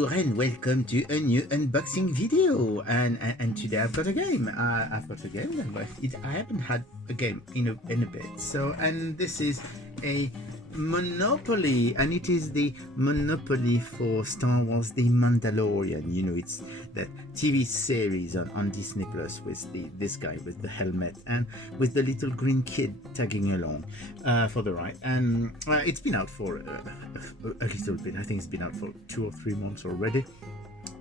Bonjour and welcome to a new unboxing video, and today I've got a game. I haven't had a game in a bit. So, and this is a Monopoly, and it is the Monopoly for Star Wars: The Mandalorian. You know, it's that TV series on Disney Plus with this guy with the helmet and with the little green kid tagging along for the ride. And it's been out for a little bit. I think it's been out for 2 or 3 months already.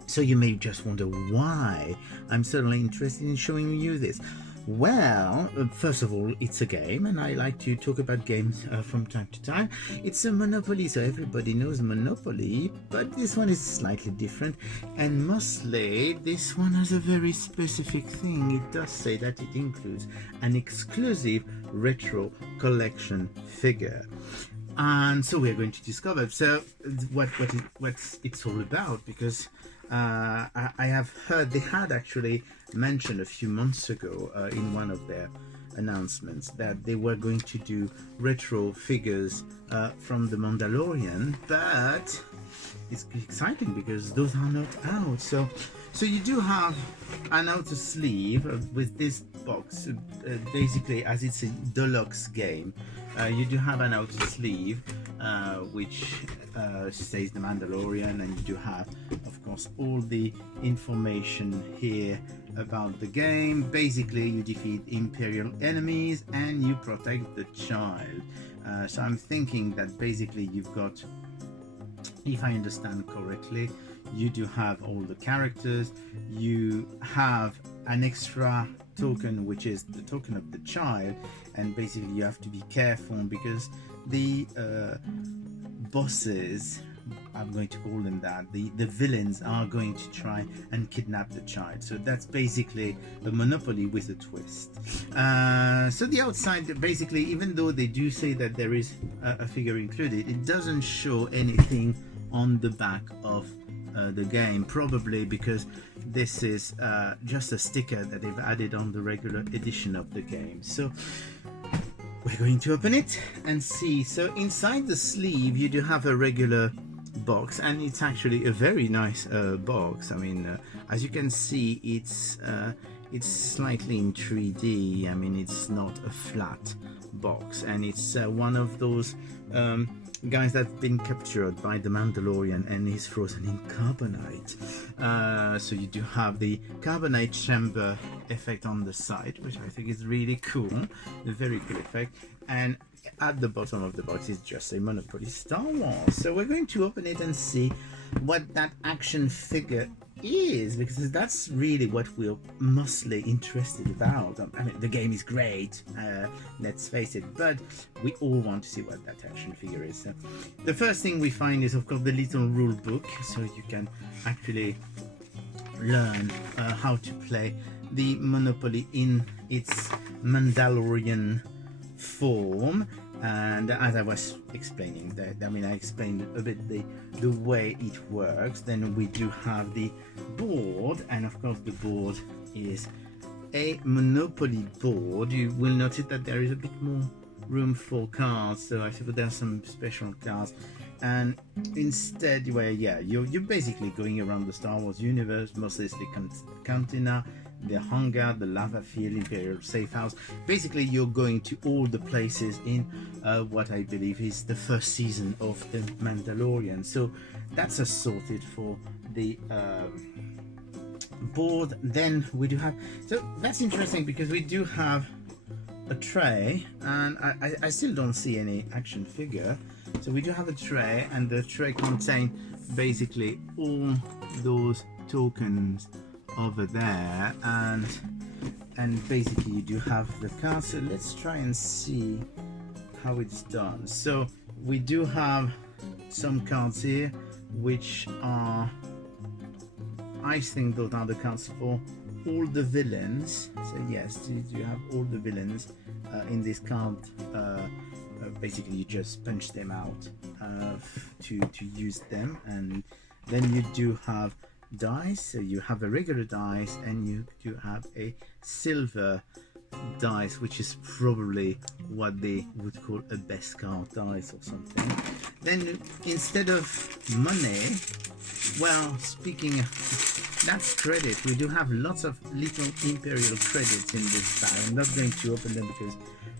So you may just wonder why I'm suddenly interested in showing you this. Well, first of all, it's a game, and I like to talk about games from time to time. It's a Monopoly, so everybody knows Monopoly, but this one is slightly different, and mostly this one has a very specific thing. It does say that it includes an exclusive retro collection figure. And so we're going to discover what it's all about, because I have heard they had actually mentioned a few months ago in one of their announcements that they were going to do retro figures from the Mandalorian, but it's exciting because those are not out. So you do have an outer sleeve with this box, basically, as it's a deluxe game. You do have an outer sleeve which says the Mandalorian, and you do have, of course, all the information here about the game. Basically, you defeat Imperial enemies and you protect the child. So I'm thinking that basically you've got, if I understand correctly, you do have all the characters. You have an extra token, which is the token of the child, and basically you have to be careful because the bosses, I'm going to call them that, the villains are going to try and kidnap the child. So that's basically a Monopoly with a twist. So the outside, basically, even though they do say that there is a figure included, it doesn't show anything on the back of the game, probably because this is just a sticker that they've added on the regular edition of the game. So we're going to open it and see. So inside the sleeve you do have a regular box, and it's actually a very nice box. I mean, as you can see, it's slightly in 3D. I mean, it's not a flat box, and it's one of those guys that's been captured by the Mandalorian and is frozen in carbonite. So you do have the carbonite chamber effect on the side, which I think is really cool, a very cool effect. And at the bottom of the box is just a Monopoly Star Wars. So we're going to open it and see what that action figure is, because that's really what we're mostly interested about. I mean, the game is great, let's face it, but we all want to see what that action figure is. So the first thing we find is, of course, the little rule book, so you can actually learn how to play the Monopoly in its Mandalorian form. And as I was explaining, I explained a bit the way it works. Then we do have the board, and of course the board is a Monopoly board. You will notice that there is a bit more room for cards, so I suppose there are some special cards. And instead, you're basically going around the Star Wars universe, mostly the cantina, the hangar, the lava field, Imperial safe house. Basically, you're going to all the places in what I believe is the first season of The Mandalorian. So that's sorted for the board. Then we do have, so that's interesting because we do have a tray, and I still don't see any action figure. So we do have a tray, and the tray contains basically all those tokens over there, and basically you do have the cards. So let's try and see how it's done. So we do have some cards here which are, I think those are the cards for all the villains. So yes, you have all the villains in this card. Basically you just punch them out to use them, and then you do have dice. So you have a regular dice, and you do have a silver dice, which is probably what they would call a best card dice or something. then instead of money, well, speaking, that's credit. We do have lots of little imperial credits in this bag. I'm not going to open them because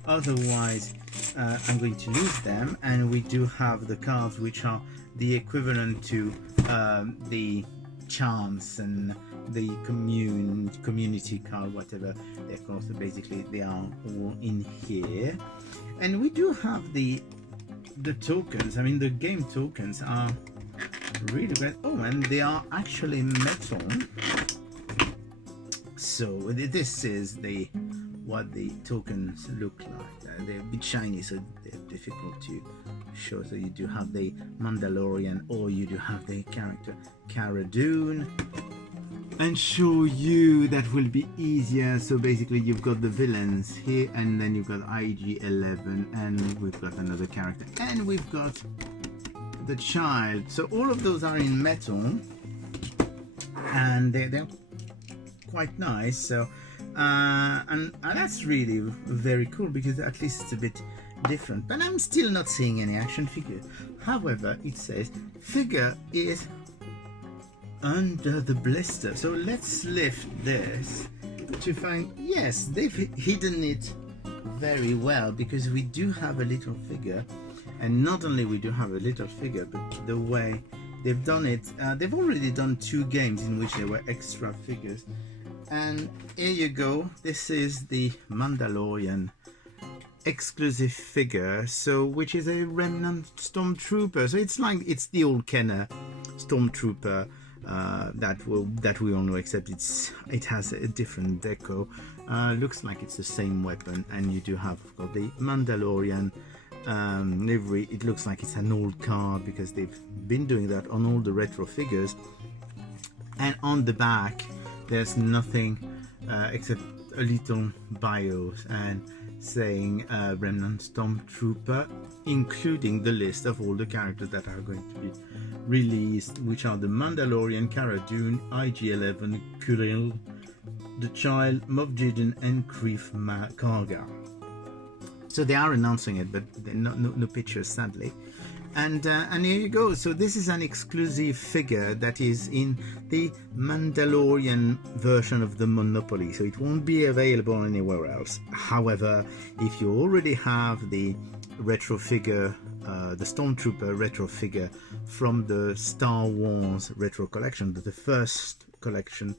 otherwise I'm going to lose them. And we do have the cards which are the equivalent to the charms and the community card, whatever they're called. So basically they are all in here. And we do have the tokens. I mean, the game tokens are really great. Oh, and they are actually metal. So this is what the tokens look like. They're a bit shiny, so they're difficult to show. So you do have the Mandalorian, or you do have the character Cara Dune. And show you that will be easier. So basically you've got the villains here, and then you've got IG-11, and we've got another character, and we've got the child. So all of those are in metal, and they're quite nice. So and that's really very cool, because at least it's a bit different. But I'm still not seeing any action figure. However, it says figure is under the blister. So let's lift this to find, yes, they've hidden it very well, because we do have a little figure. And not only we do have a little figure, but the way they've done it, they've already done 2 games in which there were extra figures. And here you go, this is the Mandalorian exclusive figure, so which is a remnant stormtrooper. So it's the old Kenner stormtrooper that we all know, except it has a different deco. Looks like it's the same weapon, and you do have, of course, the Mandalorian livery. It looks like it's an old card, because they've been doing that on all the retro figures. And on the back there's nothing except a little bio and saying Remnant Stormtrooper, including the list of all the characters that are going to be released, which are the Mandalorian, Cara Dune, IG-11, Kuril, the Child, Moff Gideon, and Greef Karga. So they are announcing it, but no pictures, sadly. And here you go. So this is an exclusive figure that is in the Mandalorian version of the Monopoly. So it won't be available anywhere else. However, if you already have the retro figure, the Stormtrooper retro figure from the Star Wars retro collection, the first collection,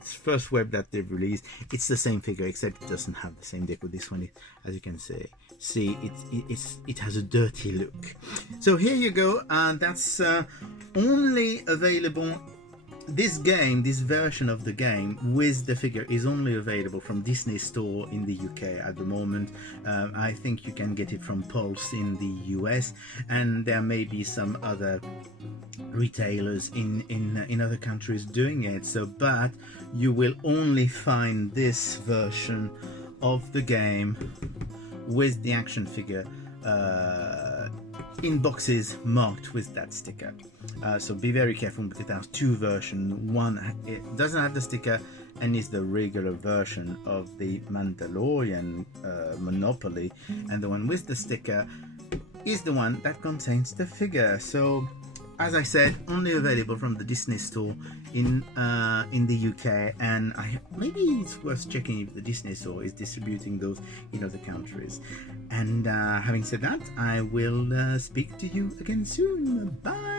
first web that they've released, it's the same figure, except it doesn't have the same deco. This one, as you can see, it has a dirty look. So here you go, and that's only available. This version of the game with the figure is only available from Disney Store in the UK at the moment. I think you can get it from Pulse in the US, and there may be some other retailers in other countries doing it. So, but you will only find this version of the game with the action figure in boxes marked with that sticker. So be very careful, because there's 2 versions. One, it doesn't have the sticker and is the regular version of the Mandalorian Monopoly, and the one with the sticker is the one that contains the figure. So, as I said, only available from the Disney Store in the UK, and maybe it's worth checking if the Disney Store is distributing those in other countries. And having said that, I will speak to you again soon. Bye.